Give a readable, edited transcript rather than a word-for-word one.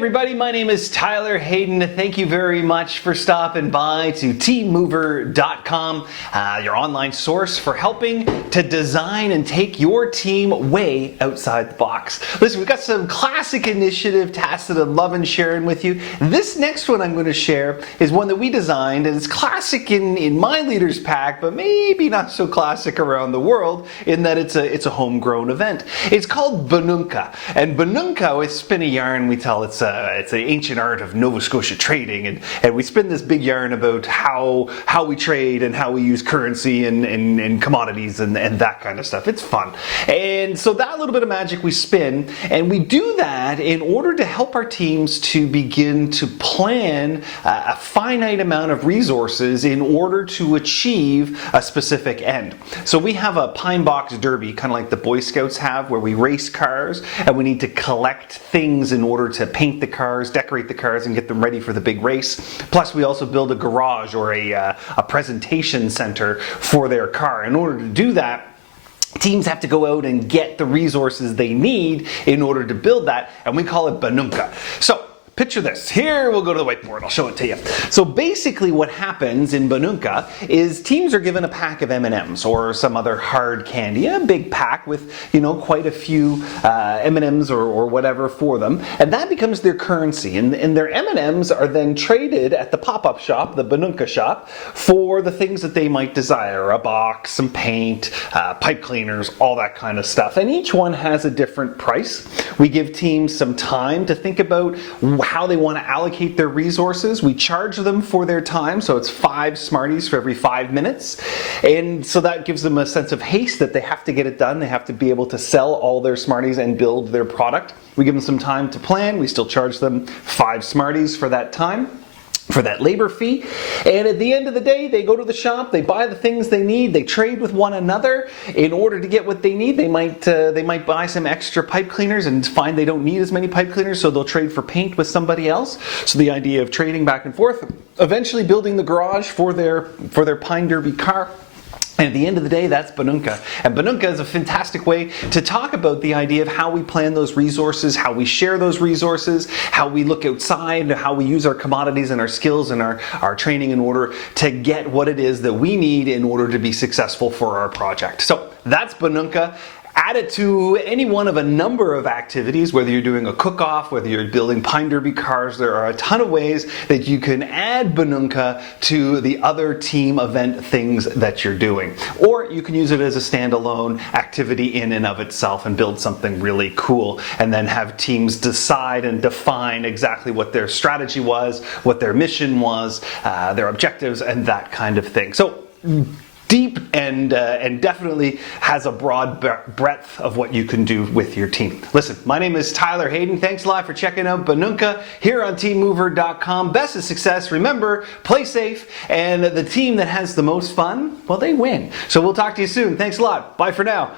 everybody, my name is Tyler Hayden. Thank you very much for stopping by to teammover.com, your online source for helping to design and take your team way outside the box. Listen, we've got some classic initiative tasks that I'm loving sharing with you. This next one I'm going to share is one that we designed, and it's classic in my leaders pack, but maybe not so classic around the world in that it's a homegrown event. It's called Bannuka, and Bannuka, we spin a yarn. We tell it's the ancient art of Nova Scotia trading, and we spin this big yarn about how we trade and how we use currency and commodities and that kind of stuff. It's fun. And so that little bit of magic we spin, and we do that in order to help our teams to begin to plan a finite amount of resources in order to achieve a specific end. So we have a pine box derby, kind of like the Boy Scouts have, where we race cars and we need to collect things in order to paint the cars, decorate the cars, and get them ready for the big race. Plus, we also build a garage or a presentation center for their car. In order to do that, teams have to go out and get the resources they need in order to build that, and we call it Bannuka. So picture this. Here, we'll go to the whiteboard. I'll show it to you. So basically what happens in Bannuka is teams are given a pack of M&Ms or some other hard candy, a big pack with, quite a few M&Ms or whatever for them, and that becomes their currency. And their M&Ms are then traded at the pop-up shop, the Bannuka shop, for the things that they might desire, a box, some paint, pipe cleaners, all that kind of stuff. And each one has a different price. We give teams some time to think about how they want to allocate their resources. We charge them for their time, so it's 5 Smarties for every 5 minutes. And so that gives them a sense of haste that they have to get it done. They have to be able to sell all their Smarties and build their product. We give them some time to plan. We still charge them 5 Smarties for that time, for that labor fee. And at the end of the day, they go to the shop, they buy the things they need, they trade with one another. In order to get what they need, they might buy some extra pipe cleaners and find they don't need as many pipe cleaners, so they'll trade for paint with somebody else. So the idea of trading back and forth, eventually building the garage for their Pine Derby car. And at the end of the day, that's Bannuka. And Bannuka is a fantastic way to talk about the idea of how we plan those resources, how we share those resources, how we look outside, how we use our commodities and our skills and our training in order to get what it is that we need in order to be successful for our project. So that's Bannuka. Add it to any one of a number of activities, whether you're doing a cook-off, whether you're building Pine Derby cars. There are a ton of ways that you can add Bannuka to the other team event things that you're doing. Or you can use it as a standalone activity in and of itself and build something really cool, and then have teams decide and define exactly what their strategy was, what their mission was, their objectives, and that kind of thing. So deep and definitely has a broad breadth of what you can do with your team. Listen, my name is Tyler Hayden. Thanks a lot for checking out Bannuka here on teammover.com. Best of success. Remember, play safe, and the team that has the most fun, well, they win. So we'll talk to you soon. Thanks a lot. Bye for now.